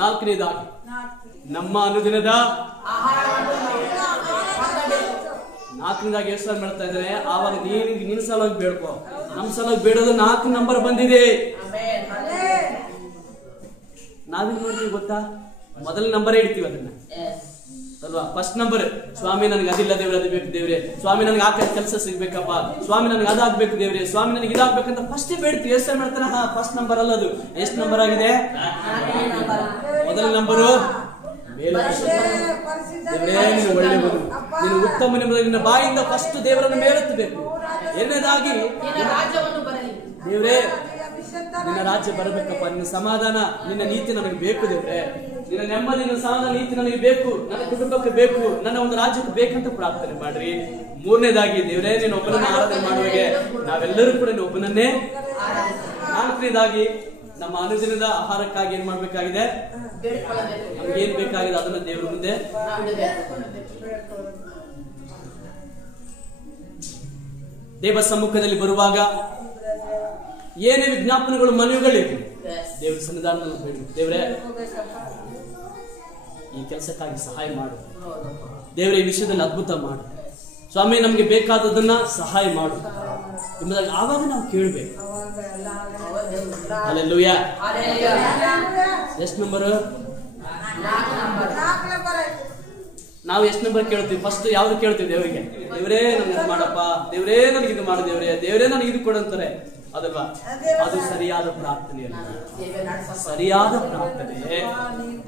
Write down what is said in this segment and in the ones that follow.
ನಾಲ್ಕನೇದಾಗಿ ನಮ್ಮ ಅನುದಿನದ ನಾಲ್ಕನೇದಾಗಿ ಎಷ್ಟು ಸಲ ಮಾಡ್ತಾ ಇದ್ದಾರೆ, ಆವಾಗ ನಿನ್ನ ಸಲುವಾಗಿ ಬೇಡ್ಕೋ. ನಮ್ಮ ಸಲುವಾಗಿ ಬೇಡೋದು 4 ನಂಬರ್ ಬಂದಿದೆ. ನಾವೇನ್ ಮಾಡ್ತೀವಿ ಗೊತ್ತಾ, ಮೊದಲ ನಂಬರೇ ಇಡ್ತೀವಿ ಅದನ್ನ ಅಲ್ವಾ. ಫಸ್ಟ್ ನಂಬರ್, ಸ್ವಾಮಿ ನನಗೆ ಅದಿಲ್ಲ ದೇವ್ರೆ, ಅದು ಬೇಕು ದೇವ್ರೆ. ಸ್ವಾಮಿ ನನಗೆ ಆ ಕೆಲಸ ಸಿಗ್ಬೇಕಪ್ಪ. ಸ್ವಾಮಿ ನನಗೆ ಅದಾಗ್ಬೇಕು ದೇವ್ರೆ. ಸ್ವಾಮಿ ನನಗೆ ಇದಾಗ್ಬೇಕಂತ ಫಸ್ಟ್ ಬೇಡ್ತೀವಿ. ಎಷ್ಟು ಮಾಡ್ತಾನೆ? ಫಸ್ಟ್ ನಂಬರ್ ಅಲ್ಲ ಅದು. ಎಷ್ಟು ನಂಬರ್ ಆಗಿದೆ? ಮೊದಲ ನಂಬರು ದೇವರೇ ನೀನು ಒಳ್ಳೆಯವರು, ನೀನು ಉತ್ತಮ, ನಿನ್ನ ಬಾಯಿಂದ ಫಸ್ಟ್ ದೇವರನ್ನು ಮೇಲುತ್ತಬೇಕು. ಎರಡನೇದಾಗಿ ದೇವ್ರೇ ನಿನ್ನ ರಾಜ್ಯ ಬರಬೇಕಪ್ಪ, ನಿನ್ನ ಸಮಾಧಾನ, ನಿನ್ನ ನೀತಿ ನನಗೆ ಬೇಕು ದೇವ್ರೆ. ನಿನ್ನ ನೆಮ್ಮದಿ, ನಿನ್ನ ಸಮಾಧಾನ, ನೀತಿ ನನಗೆ ಬೇಕು, ನನ್ನ ಕುಟುಂಬಕ್ಕೆ ಬೇಕು, ನನ್ನ ಒಂದು ರಾಜ್ಯಕ್ಕೆ ಬೇಕಂತ ಪ್ರಾರ್ಥನೆ ಮಾಡ್ರಿ. ಮೂರನೇದಾಗಿ ದೇವ್ರೇ ನೀನು ಒಬ್ಬನನ್ನ ಆರಾಧನೆ ಮಾಡುವಾಗೆ ನಾವೆಲ್ಲರೂ ಕೂಡ ಒಬ್ಬನನ್ನೇ. ನಾಲ್ಕನೇದಾಗಿ ನಮ್ಮ ಅನುದಿನದ ಆಹಾರಕ್ಕಾಗಿ ಏನ್ ಮಾಡ್ಬೇಕಾಗಿದೆ, ನಮ್ಗೆ ಏನ್ ಬೇಕಾಗಿದೆ ಅದನ್ನ ದೇವ್ರ ಮುಂದೆ ದೇವ ಸಮ್ಮುಖದಲ್ಲಿ ಬರುವಾಗ ಏನೇ ವಿಜ್ಞಾಪನೆಗಳು ಮನವಿಗಳಿವೆ ದೇವ್ರ ಸನ್ನಿಧಾನದಲ್ಲಿ ಬೇಡ. ದೇವ್ರೆ ಈ ಕೆಲಸಕ್ಕಾಗಿ ಸಹಾಯ ಮಾಡು, ದೇವರೇ ಈ ವಿಷಯದಲ್ಲಿ ಅದ್ಭುತ ಮಾಡು, ಸ್ವಾಮಿ ನಮ್ಗೆ ಬೇಕಾದದನ್ನ ಸಹಾಯ ಮಾಡು ಎಂಬುದಾಗಿ ಆವಾಗ ನಾವು ಕೇಳಬೇಕು. ಹಲ್ಲೆಲೂಯಾ. ಎಷ್ಟು ನಂಬರ್? ನಾವು ಎಷ್ಟು ನಂಬರ್ ಕೇಳ್ತೀವಿ? ಫಸ್ಟ್ ಯಾವ್ದು ಕೇಳ್ತೀವಿ? ದೇವರಿಗೆ, ದೇವರೇ ನನಗೆ ಮಾಡಪ್ಪ, ದೇವರೇ ನನಗೆ ಇದು ಮಾಡು, ದೇವರೇ ದೇವರೇ ನನಗೆ ಇದು ಕೊಡಂತಾರೆ ಅದಲ್ವಾ? ಅದು ಸರಿಯಾದ ಪ್ರಾರ್ಥನೆ ಅಲ್ಲ. ಸರಿಯಾದ ಪ್ರಾರ್ಥನೆ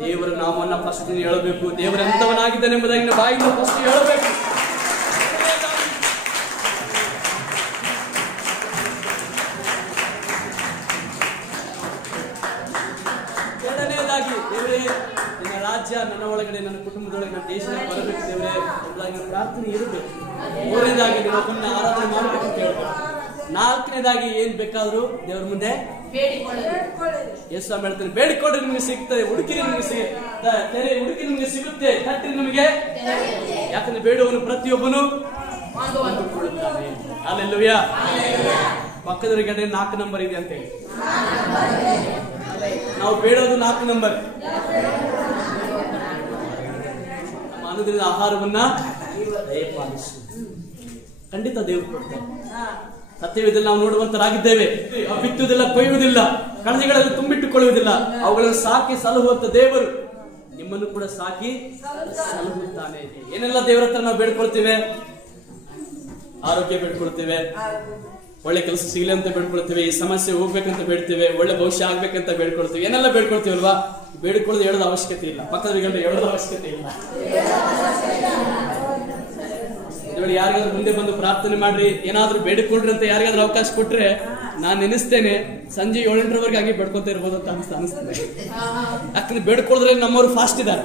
ದೇವರ ನಾಮವನ್ನ ಫಸ್ಟ್ ಹೇಳಬೇಕು. ದೇವರ ಎಂತವನಾಗಿದ್ದಾನೆ ಎಂಬುದಾಗಿ ಬಾಯಿಂದ ಫಸ್ಟ್ ಹೇಳಬೇಕು. ಎರಡನೇದಾಗಿ ದೇವರೇ ನಿನ್ನ ರಾಜ್ಯ ನನ್ನ ಒಳಗಡೆ, ನನ್ನ ಕುಟುಂಬದೊಳಗೆ, ನನ್ನ ದೇಶದಲ್ಲಿ ಬರಬೇಕು ದೇವರೇ ಎಂಬುದಾಗಿ ಪ್ರಾರ್ಥನೆ ಇರಬೇಕು. ಮೂರನೇದಾಗಿ ನಿನ್ನ ಆರಾಧನೆ ಮಾಡಬೇಕು ಅಂತ ಹೇಳ್ಬೇಕು. ನಾಲ್ಕನೇದಾಗಿ ಏನ್ ಬೇಕಾದ್ರೂ ದೇವ್ರ ಮುಂದೆ ಎಷ್ಟು ಹೇಳ್ತಾರೆ, ಬೇಡಿಕೊಂಡ್ರೆ ನಿಮಗೆ ಸಿಗ್ತದೆ, ಹುಡುಕಿರಿ ನಿಮಗೆ ತೆರೆ ಹುಡುಕಿ ನಿಮಗೆ ಸಿಗುತ್ತೆ, ತಟ್ಟಿರಿ ನಿಮಗೆ. ಯಾಕಂದ್ರೆ ಬೇಡುವನು ಪ್ರತಿಯೊಬ್ಬನು ಕೊಂಡುಕೊಳ್ಳುತ್ತಾನೆ. ಹಲ್ಲೆಲೂಯಾ. ಪಕ್ಕದ ಗಡೆ 4 ನಂಬರ್ ಇದೆ ಅಂತ ಹೇಳಿ ನಾವು ಬೇಡೋದು 4 ನಂಬರ್. ನಮ್ಮ ಅನುದಿನದ ಆಹಾರವನ್ನ ದಯಪಾಲಿಸು. ಖಂಡಿತ ದೇವರು ಕೊಡ್ತಾರೆ. ಸತ್ಯವೇದಲ್ಲಿ ನಾವು ನೋಡುವಂತರಾಗಿದ್ದೇವೆ. ಬಿತ್ತುವುದಿಲ್ಲ, ಕೊಯ್ಯುವುದಿಲ್ಲ, ಕಣಜಗಳಲ್ಲಿ ತುಂಬಿಟ್ಟುಕೊಳ್ಳುವುದಿಲ್ಲ, ಅವುಗಳನ್ನು ಸಾಕಿ ಸಲಹುವಂತ ದೇವರು ನಿಮ್ಮನ್ನು ಕೂಡ ಸಾಕಿ ಸಲಹುತ್ತಾನೆ. ಏನೆಲ್ಲ ದೇವರ ಹತ್ರ ನಾವು ಬೇಡ್ಕೊಳ್ತೇವೆ? ಆರೋಗ್ಯ ಬೇಡ್ಕೊಳ್ತೇವೆ, ಒಳ್ಳೆ ಕೆಲಸ ಸಿಗಲಿ ಅಂತ ಬೇಡ್ಕೊಳ್ತೇವೆ, ಈ ಸಮಸ್ಯೆ ಹೋಗ್ಬೇಕಂತ ಬೇಡ್ತೇವೆ, ಒಳ್ಳೆ ಭವಿಷ್ಯ ಆಗ್ಬೇಕಂತ ಬೇಡ್ಕೊಳ್ತೇವೆ. ಏನೆಲ್ಲ ಬೇಡ್ಕೊಳ್ತೇವಲ್ವಾ? ಬೇಡ್ಕೊಳ್ಳೋದು ಹೇಳೋದು ಅವಶ್ಯಕತೆ ಇಲ್ಲ, ಪಕ್ಕದ ಹೇಳೋದು ಅವಶ್ಯಕತೆ ಇಲ್ಲ. ಯಾರಿಗಾದ್ರೂ ಮುಂದೆ ಬಂದು ಪ್ರಾರ್ಥನೆ ಮಾಡ್ರಿ, ಏನಾದ್ರೂ ಬೇಡಿಕೊಂಡ್ರಿ ಅಂತ ಯಾರಿಗಾದ್ರೂ ಅವಕಾಶ ಕೊಟ್ರೆ ನಾನ್ ನೆನೆಸ್ತೇನೆ ಸಂಜೆ 7 ಗಂಟೆವರೆಗೆ ಹಾಗೆ ಬೇಡ್ಕೊತಾ ಇರ್ಬೋದು ಅಂತ ಅನಿಸ್ತದೆ. ಯಾಕಂದ್ರೆ ಬೇಡ್ಕೊಳ್ಳೋದ್ರಲ್ಲಿ ನಮ್ಮವರು ಫಾಸ್ಟ್ ಇದ್ದಾರೆ.